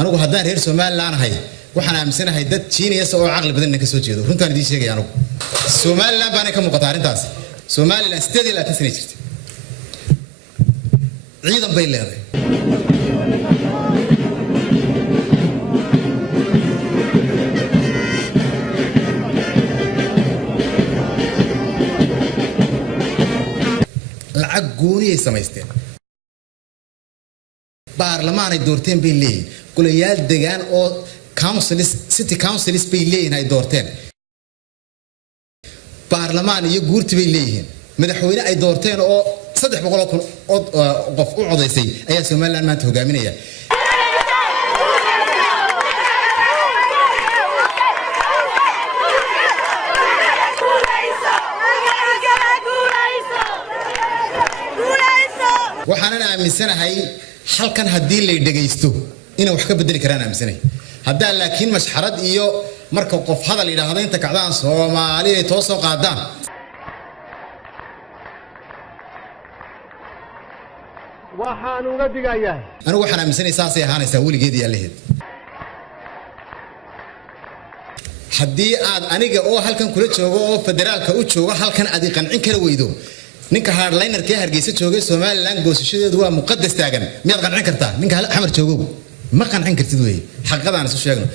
anigu haddaan reer Soomaaliland ahay waxaan aaminsanahay dad Genius oo aqal badan ka soo jeedo runtaan idin sheegay anigu Soomaaliland baan ka muuqata arintaas Soomaaliland 8 sano jirtay ciidan bay leedahay lacag gooni ay samaysteen baarlamaan ay doorteen bay leeyihiin golayaal degaan oo city councils bay leeyihiin ay doorteen baarlamaan iyo guurti bay leeyihiin madaxweyne ay doorteen oo 300 qof u codeysay ayaa Soomaaliland maanta hogaaminaya waxaan aaminsanahay halkan hadii la dhageysto inay wax ka bedeli karaan aaminsanahay hadaa laakiin mashxarad iyo marka qof hadal yiraahdo inta kacdaan Soomaaliya ay toos soo qaadaan waxaan uga digayaa anigu waxaan aaminsanahay saasay ahaanaysaa weligeed iyo leeyahay hadii aad aniga oo halkan kula joogo oo federaalka u joogo halkan aad qancin kara weydo ninka hardliner ka hargeysa joogay Soomaaliland goosashadeedu waa muqaddas taagan miyaad qancin kartaa ninka xamar joogo ma qancin kartid weey xaqadaan isu sheegno